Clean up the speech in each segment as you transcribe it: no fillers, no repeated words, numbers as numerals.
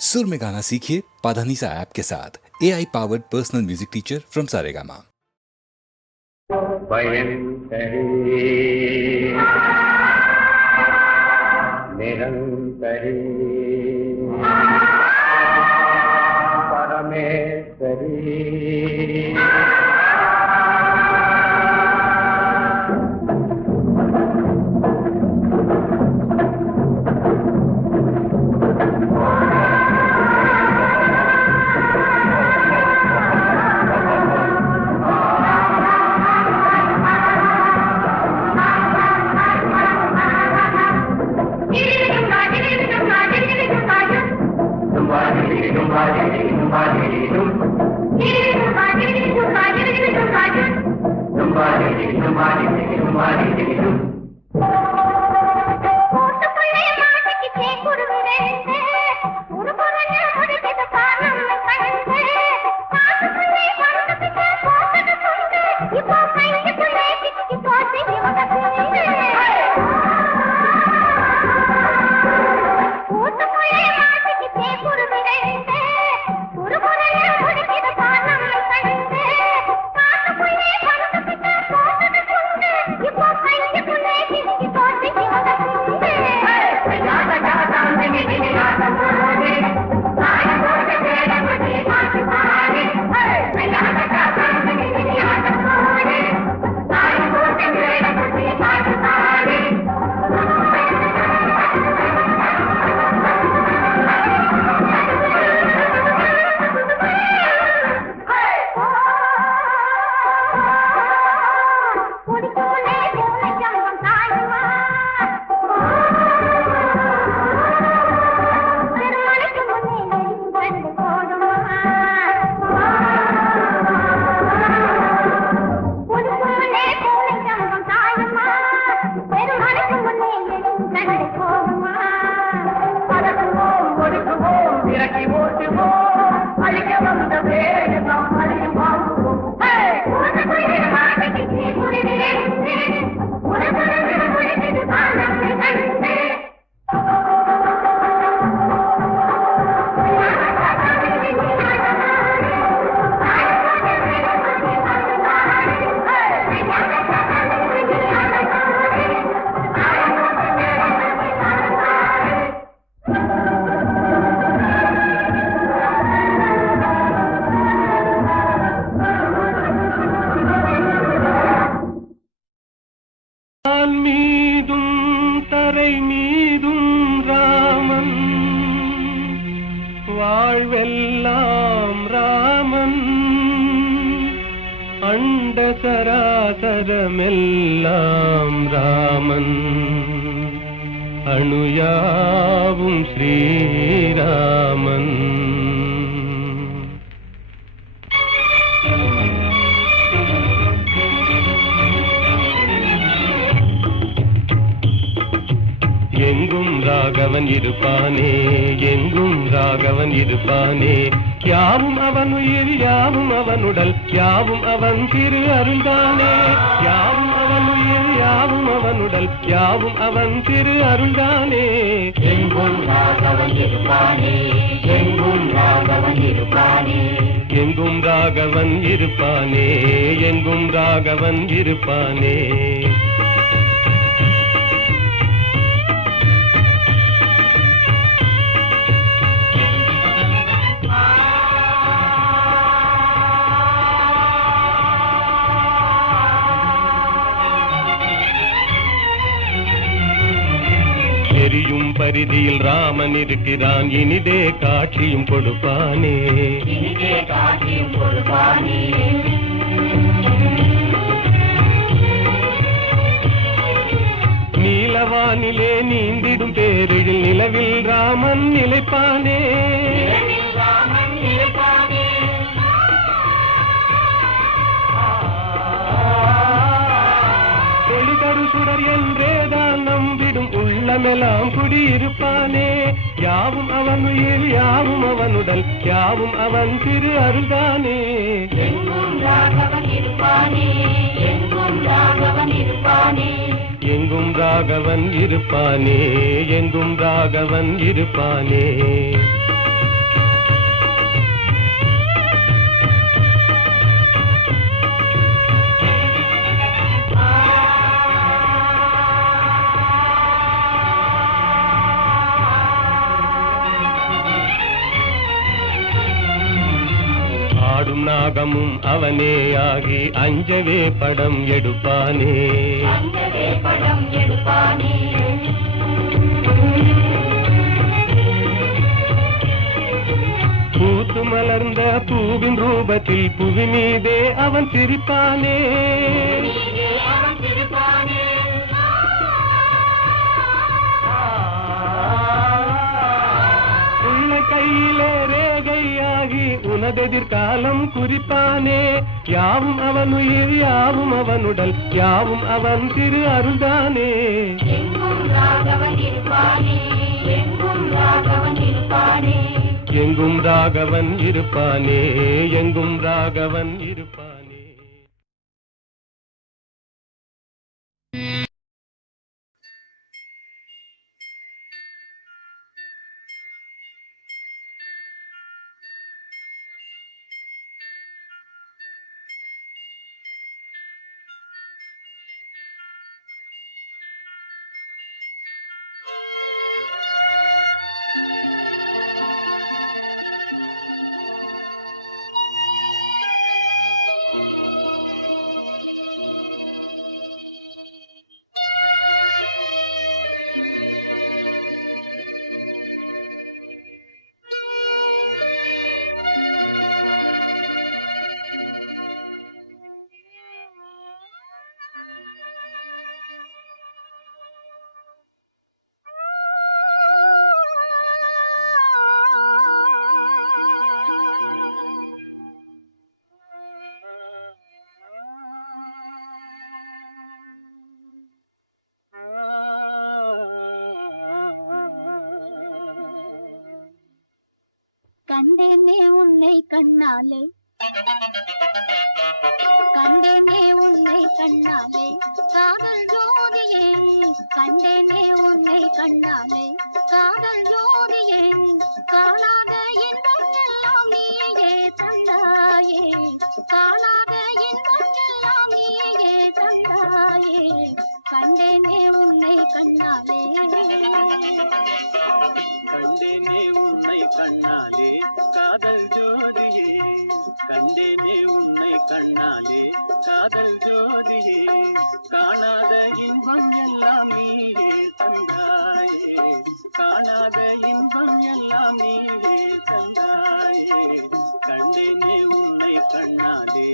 सुर में गाना सीखिए पाधानीसा ऐप के साथ AI powered personal music teacher from Saregama. निरंतरी परमेश्वरी வாழ்வெல்லாம் ராமன் அண்ட சராசரமெல்லாம் ராமன் அணுயாவும் ஸ்ரீராமன். எங்கும் ராகவன் இருப்பானே, எங்கும் ராகவன் இருப்பானே, யாவும் அவன் உயிர் யாவும் அவனுடல் யாவும் அவன் திரு அருள்தானே, யாவும் அவன் உயிர் யாவும் அவனுடல் யாவும் அவன் திரு அருள்தானே. எங்கும் ராகவன் இருப்பானே, எங்கும் ராகவன் இருப்பானே, எங்கும் ராகவன் இருப்பானே, எங்கும் ராகவன் இருப்பானே. எரியும் பரிதியில் ராமன் இருக்கிறான், இனிதே காட்சியும் கொடுப்பானே, இனிதே காட்சியும் கொடுப்பானே. நீலவானிலே நீந்திடும் பேரில் நிலவில் ராமன் நிலைப்பானே, ராமன் நிலைப்பானே. ஒளிதரு சுடர் என்றேதான் நம்பிடும் உள்ளமெல்லாம் குடியிருப்பானே, யாவும் அவன் உயிர் யாவும் அவனுடல் யாவும் அவன் திரு அருள்தானே. எங்கும் ராகவன் இருப்பானே, எங்கும் ராகவன் இருப்பானே, எங்கும் ராகவன் இருப்பானே, எங்கும் ராகவன் இருப்பானே. ஆடும் நாகமும் அவனே ஆகி அஞ்சவே படம் எடுப்பானே. அஞ்சவே படம் எடுப்பானே. பூத்து மலர்ந்த பூவின் ரூபத்தில் புவி மீதே அவன் சிரிப்பானே. அவன் சிரிப்பானே. உன்னை கையிலே ரேகையாகி உனதெதிர்காலம் குறிப்பானே. யாவும் அவன் உயிர், யாவும் அவன் உடல், யாவும் அவன் திரு அருள்தானே. எங்கும் ராகவன் இருப்பானே. எங்கும் ராகவன் இருப்பானே. எங்கும் ராகவன் இருப்பானே. எங்கும் ராகவன் இருப்பானே. கண்டேனே உன்னை கண்ணாலே, கண்டேனே உன்னை கண்ணாலே, காதல் ஜோதியே. கண்டேனே உன்னை கண்ணாலே, காதல் ஜோதியே. காணாத இன்பம் எல்லாம் நீயே தந்தாயே. காணாத இன்பம் எல்லாம் நீயே தந்தாயே. கண்டேனே உன்னை கண்ணாலே. கண்டேனே உன்னை கண்ணாலே காதல் ஜோதியே. கண்டேனே உன்னை கண்ணாலே காதல் ஜோதியே. காணாத இன்பம் எல்லாம் நீயே தந்தாயே. காணாத இன்பம் எல்லாம் நீயே தந்தாயே. கண்டேனே உன்னை கண்ணாலே.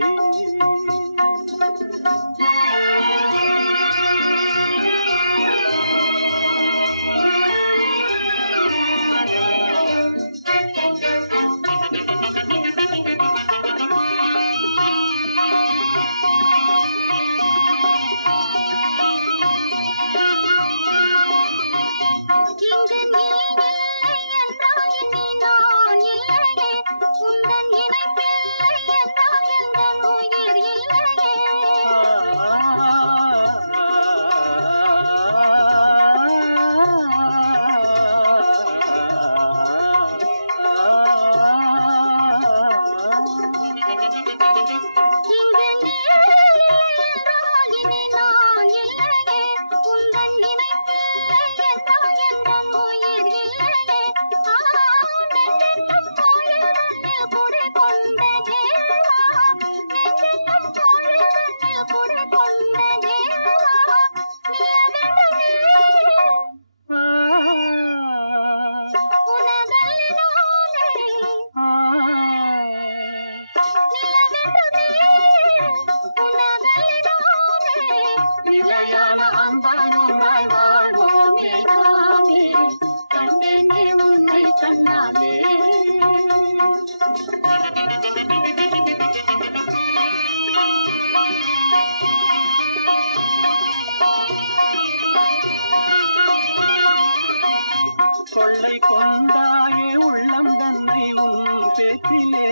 கொள்ளை கொண்டாயே உள்ளம் தன்னை உன் பேச்சிலே.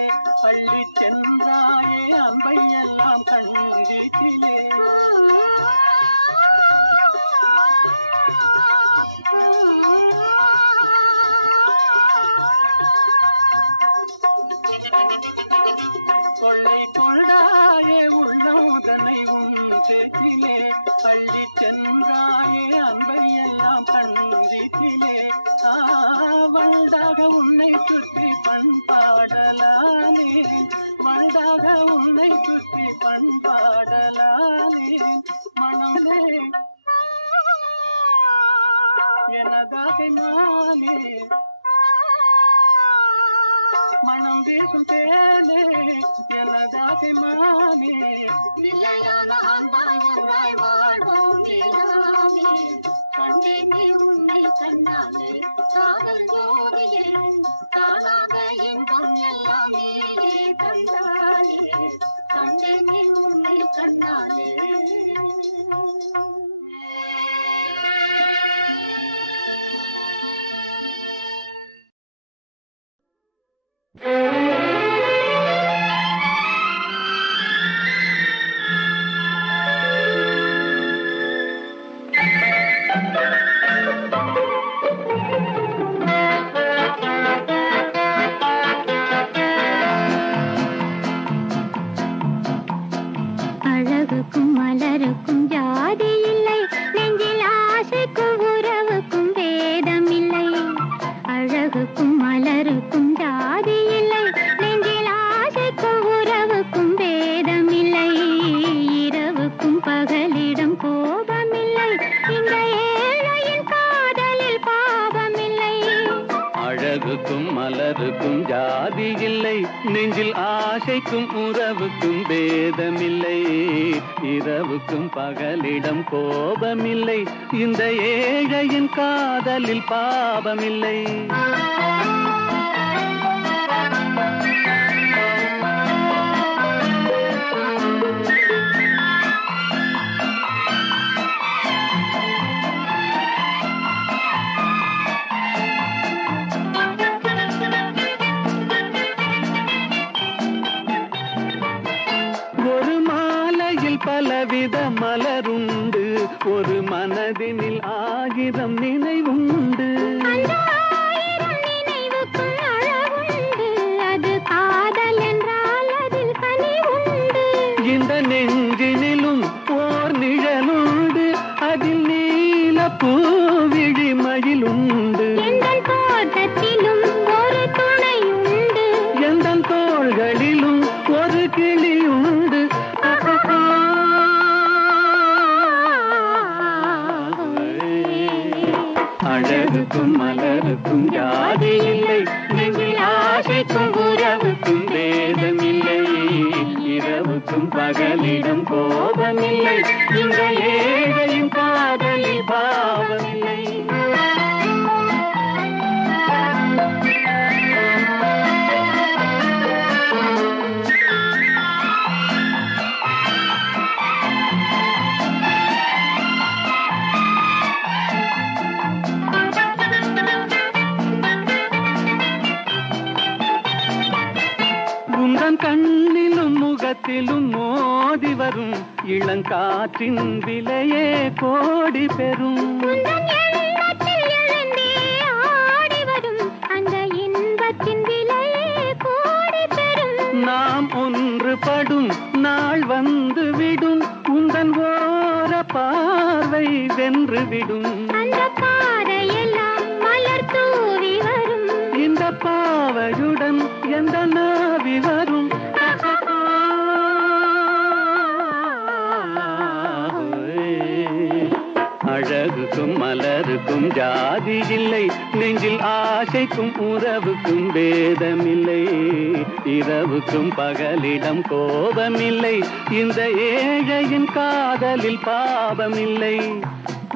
அள்ளி சென்றாயே அம்பை எல்லாம் கண்ணீச்சிலே. கொள்ளை கொண்டாயே உள்ளம் தன்னை உன் பேச்சிலே. அள்ளி சென்றாயே அம்பை எல்லாம் கண்ணீச்சிலே. வண்டாக உன்னை சுற்றி பண்பாடலானே. வண்டாக மனம் வீசும் தேனே எனதாபிமானே நிலையான அன்பாய் ஒன்றாய் வாழ்வோம் வேளாமே கண்டேனே உன்னை கண்ணாலே காதல் ஜோதியே காணாத இன்பம் எல்லாம் நீயே தந்தானே கண்டேனே உன்னை கண்ணாலே அழகுக்கும் மலருக்கும் ஜாதி இல்லை நெஞ்சில் ஆசைக்கும் உறவுக்கும் வேதம் இல்லை அழகுக்கும் மலருக்கும் ஜாதி இல்லை நெஞ்சில் ஆசைக்கும் உறவுக்கும் வேதம் இல்லை இரவுக்கும் பகலிடம் கோபம் இல்லை இந்த ஏழையின் காதலில் பாவம் இல்லை அழகுக்கும் மலருக்கும் ஜாதி இல்லை நெஞ்சில் ஆசைக்கும் உறவுக்கும் பேதமில்லை இரவுக்கும் பகலிடம் கோபமில்லை இந்த ஏழையின் காதலில் பாவமில்லை பலவித மலருண்டு ஒரு மனதினில் ஆயிரம் நினைவுண்டு அது காதல் என்றால் அதில் கனிவுண்டு இந்த நெஞ்சினிலும் ஓர் நிழலுண்டு அதில் நீல பூவிழிமயிலுண்டு எங்கள் தோட்டத்திலும் ஒரு துணையுண்டு எந்தன் தோள்களிலும் ஒரு கிளியுண்டு அழகுக்கும் மலருக்கும் ஜாதி இல்லை நெஞ்சில் ஆசைக்கும் உறவுக்கும் வேதமில்லை இரவுக்கும் பகலிடம் கோபமில்லை இந்த ஏழையும் காதலில் பாவமில்லை கண்ணிலும் முகத்திலும் மோதி வரும் இளங்காற்றின் விலையே கோடி பெறும் அந்த இன்பத்தின் விலையே கோடி பெறும் நாம் ஒன்றுபடும் நாள் வந்து விடும் உந்தன் ஓர பார்வை வென்று விடும் அந்த பாறையெல்லாம் மலர் தூவி வரும் இந்த பாவையுடன் எந்த நாவி வரும் அழகுக்கும் மலருக்கும் ஜாதி இல்லை நெஞ்சில் ஆசைக்கும் உறவுக்கும் வேதமில்லை இரவுக்கும் பகலிடம் கோபமில்லை இந்த ஏழையின் காதலில் பாவமில்லை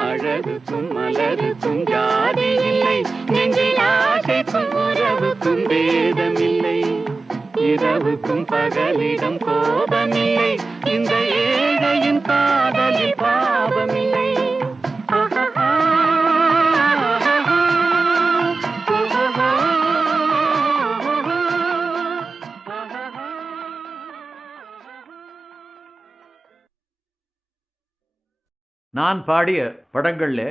அழகுக்கும் மலருக்கும் ஜாதி இல்லை நெஞ்சில் ஆசைக்கும் உறவுக்கும் வேதமில்லை இரவுக்கும் பகலிடம் கோபமில்லை இந்த ஏழையின் காதலில் பாவமில்லை நான் பாடிய படங்களில்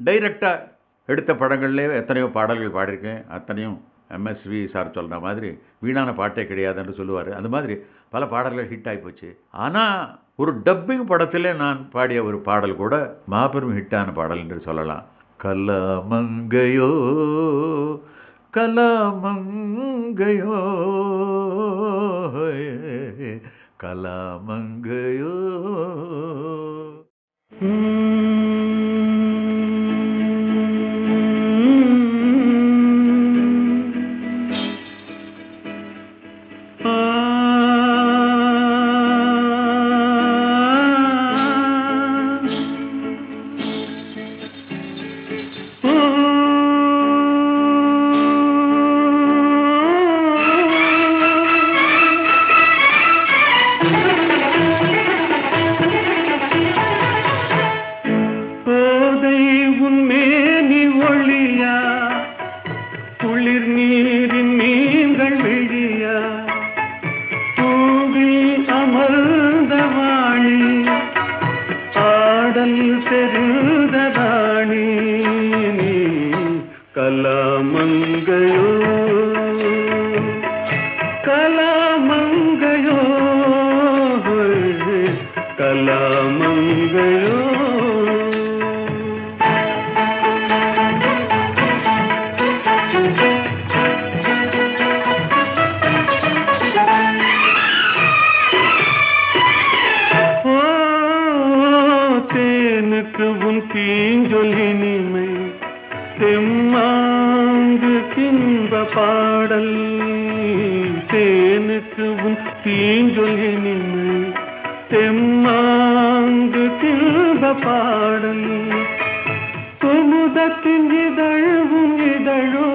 டைரக்டாக எடுத்த படங்கள்லே எத்தனையோ பாடல்கள் பாடியிருக்கேன். அத்தனையும் எம்எஸ்வி சார் சொல்கிற மாதிரி வீணான பாட்டே கிடையாதுன்னு சொல்லுவார். அந்த மாதிரி பல பாடல்கள் ஹிட் ஆகிப்போச்சு. ஆனால் ஒரு டப்பிங் படத்தில் நான் பாடிய ஒரு பாடல் கூட மாபெரும் ஹிட்டான பாடல் என்று சொல்லலாம். கலமங்கையோ கலமங்கையோ கலமங்கையோ. தெரிந்த ராணி நீ கலாமங்கையோ கலாமங்கையோ கலாமங்கையோ தேனுக்கு உன் தீஞ்சொலினிமை தெம்மாங்கு கின்ப பாடல் தேனுக்கு உன் தீஞ்சொலினிமை தெம்மாங்கு கின்ப பாடல் குமுதத்தின் இதழும் இதழோ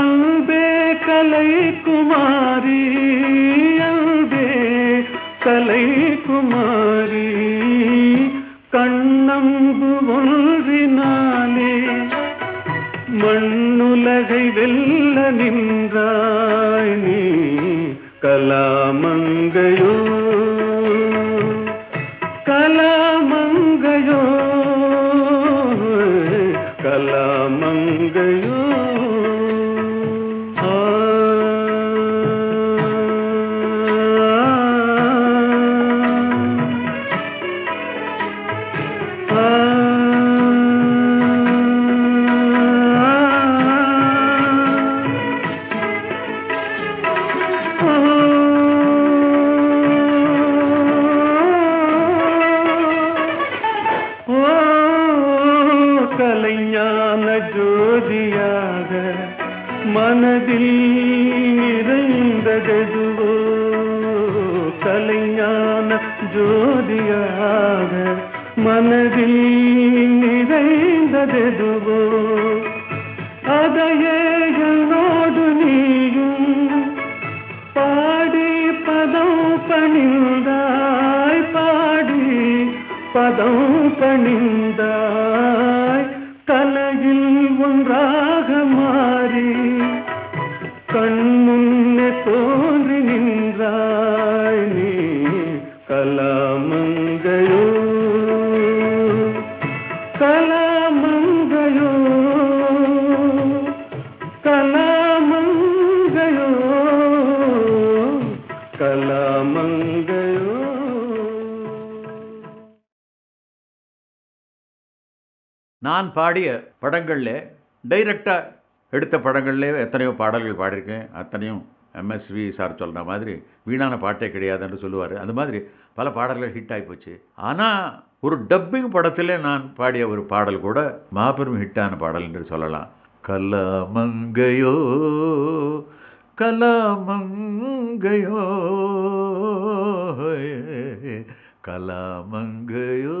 அன்பே கலை குமாரி அன்பே கலை குமாரி கண்ணம்பு ஒன்றினாலே மண்ணுலகை வெல்ல நின்றாய் நீ கலாமங்கையோ கலாமங்கையோ கலாமங்கையோ கலைஞான ஜோதியாக மனதில் நிறைந்ததெதுவோ கலைஞான ஜோதியாக மனதில் நிறைந்ததெதுவோ அதையே என்னோடு நீயும் பாடி பதம் பணிந்தாய் பாடி பதம் பணிந்தாய் கலையில் ஒன்றாக மாறி கண்முன்னே தோன்றி நின்றாய் நீ கலாமங்கையோ கலாமங்கையோ கலாமங்கையோ கலாமங்கையோ. நான் பாடிய படங்களில் டைரக்டாக எடுத்த படங்கள்லே எத்தனையோ பாடல்கள் பாடியிருக்கேன். அத்தனையும் எம்எஸ்வி சார் சொல்கிற மாதிரி வீணான பாட்டே கிடையாதுன்னு சொல்லுவார். அந்த மாதிரி பல பாடல்கள் ஹிட் ஆகி போச்சு. ஆனால் ஒரு டப்பிங் படத்தில் நான் பாடிய ஒரு பாடல் கூட மாபெரும் ஹிட்டான பாடல் என்று சொல்லலாம். கலாமங்கையோ கலாமங்கையோ கலாமங்கையோ.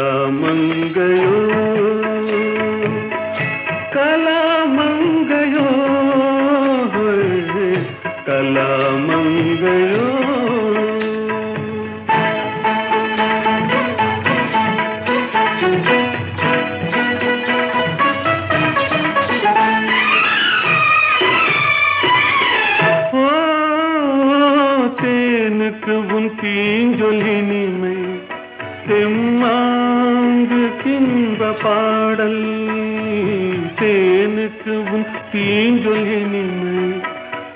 கலாமங்கையோ கலாமங்கையோ கலாமங்கையோ. தேனுக்கு உன் தீஞ்சொலினிமை தெம்மாங்கு கின்ப பாடல் தேனுக்கு உன் தீஞ்சொலினிமை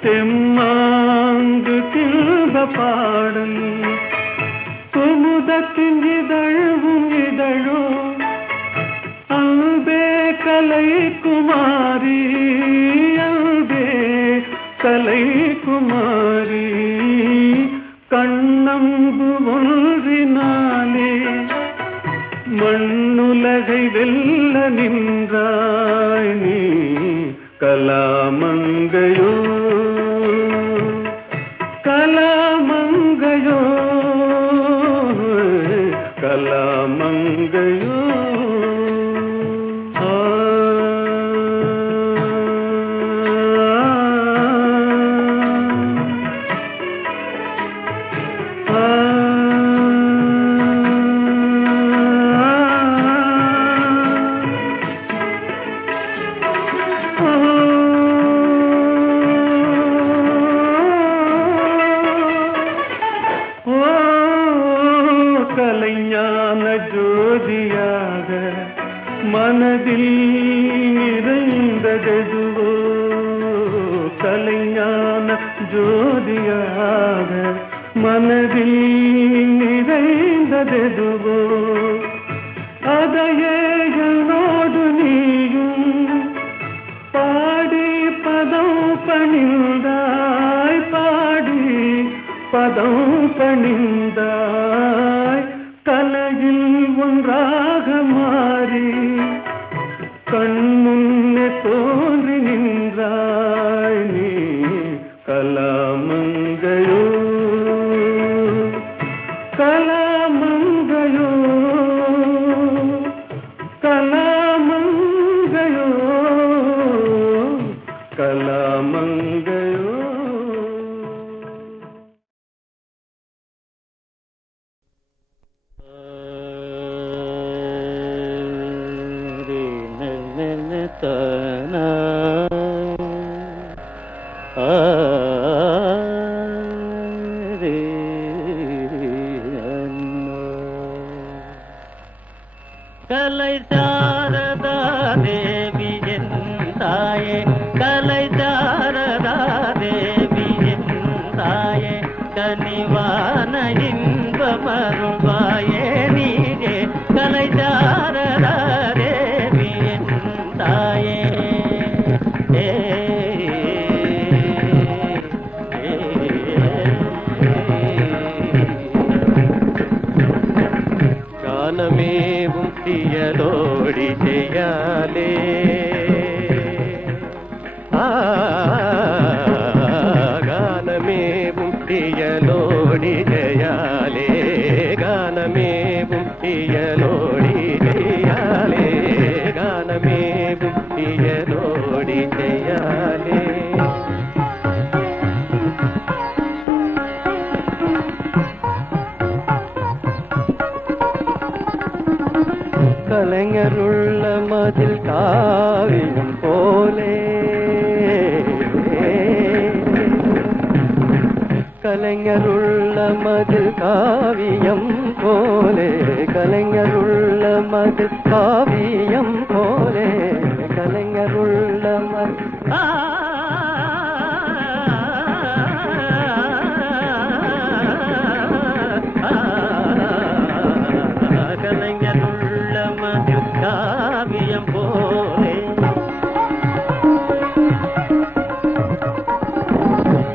தெம்மாங்கு கின்ப பாடல் குமுதத்தின் இதழும் இதழோ அன்பே கலை குமாரி அன்பே கலைக்குமாரி கண்ணம்பு ஒன்றினாலே மண்ணுலகை வெல்ல நின்றாய் நீ கலாமங்கையோ கலாமங்கையோ கலாமங்கையோ கலைஞான ஜோதியாக மனதில் நிறைந்ததெதுவோ கலைஞான ஜோதியாக மனதில் நிறைந்ததெதுவோ அதையே என்னோடு நீயும் பாடி பதம் பணிந்தாய் பாடி பதம் பணிந்தாய் கலையில் ஒன்றாக மாறி கண்முன்னே தோன்றி நின்றாய் நீ கலாமங்கையோ கலாமங்கையோ கலாமங்கையோ கலாமங்கையோ. கலை சாரதா தேவி என் தாயே கலை சாரதா தேவி என் தாயே கனிவான இன்பமருள்வாயே நீயே கலை சாரதா தேவி என் தாயே கானமேவும் தியலோடி செய்யாலே கானமேவும் தியலோடி செய்யாலே கானமேவும் தியலோடி செய்யாலே கானமேவும் தியலோடி செய்யாலே கலைஞருள்ள மதில் காவியம் போலே கலைஞருள்ள மதில் காவியம் போலே கலைஞருள்ள மதில் காவியம் போலே கலைஞருள்ள மதில் கலைஞருள்ள மதில் காவியம் போலே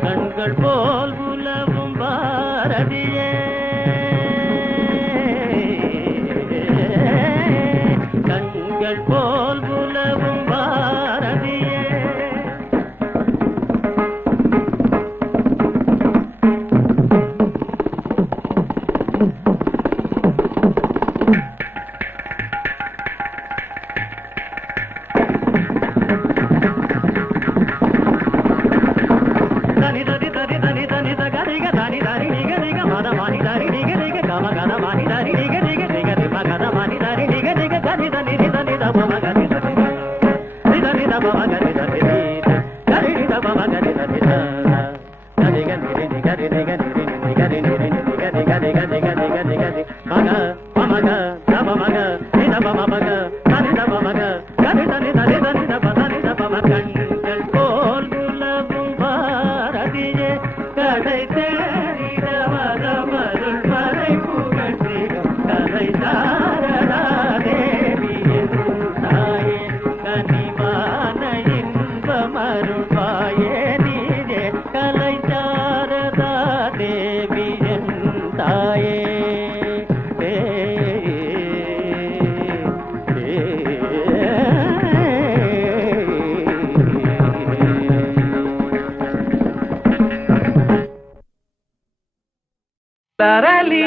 கண்கள் போல் உலவும் பாரதியே கண்கள் போல் உலவும் பாரதியே கண்கள் போல் உலவும் பாரதியே கடை தேரிடவதமருள் மறை புகழ்ந்திடும் கதை தாரதா தேவி தாயே கனிவான இன்பமருள்வாயே நீரே லரலி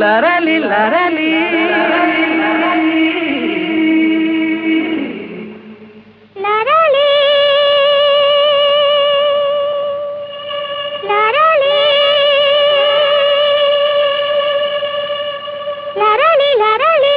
லரலி லரலி லரளி லரளி லரளி லரளி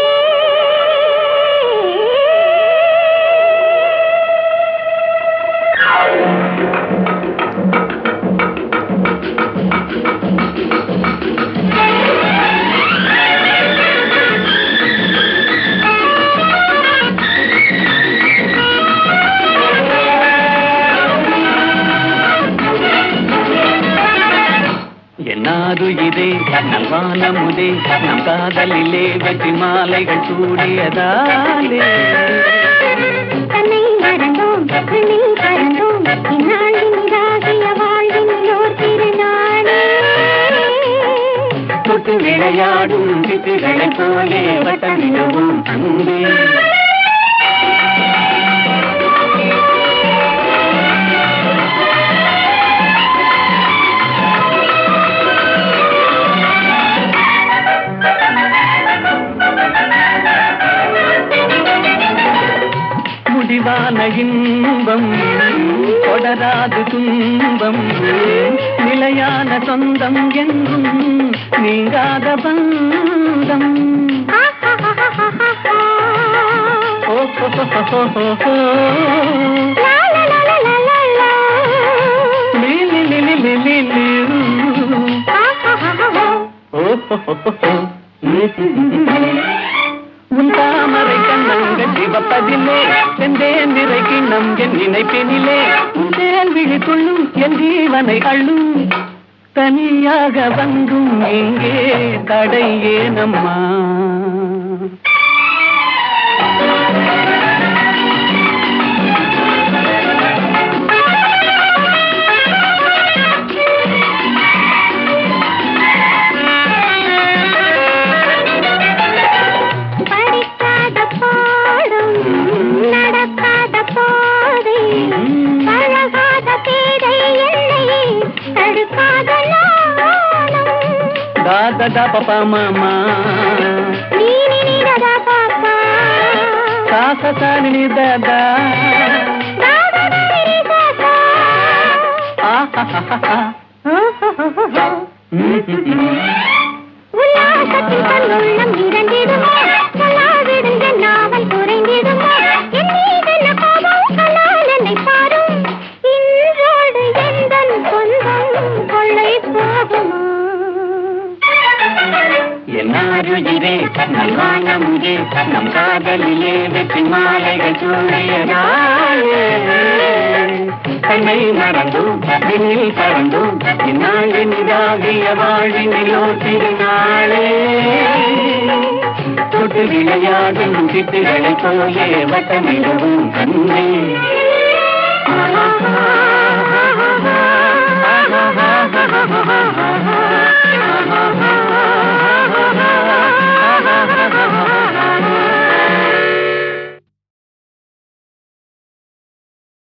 என்னாது இதே நல்வானமுதே நம் காதலிலே வெற்றி மாலைகள் சூடியதாலே தன்னை மறந்தோம் விண்ணில் பறந்தோம் இந்நாளின் இதாகிய வாழ்வின் ஓர் திருநாளே தொட்டு விளையாடும் சிட்டுகளைப் போலே வட்டமிடுவோம் அன்பே முடிவான இன்பம் தொடராது துன்பம் நிலையான சொந்தம் என்றும் நீங்காத பந்தம் உன் தாமரை கண்ணங்கள் சிவப்பதிலே செந்தேன் நிறை கிண்ணம் என் நினைப்பினிலே உன் தேன் விழித்துள்ளும் என் ஜீவனை அள்ளும் தனியாக வந்தும் எங்கே தடை ஏனம்மா da papa mama ni ni da papa sa sa sa ni da da da da ni da da ah ha ha ha உல்லாசத்தில் கண்ணுள்ளம் இரண்டிடுமோ சொல்லாவிடும் என் நாவல் குறைந்திடுமோ என் மீதென்ன கோபம் கலால் என்னை பாரும் இன்றோடு எந்தன் சொந்தம் கொள்ளை போகுமோ என்னாருயிரே நல்வானமுதே நம் காதலிலே வெற்றி மாலைகள் சூடியதாலே தன்னை மறந்தோம் விண்ணில் பறந்தோம் இந்நாளின் இதாகிய வாழ்வினிலோ திருநாளே தொட்டு விளையாடும் சிட்டுகளைப் போலே வட்டமிடுவோம் கண்ணே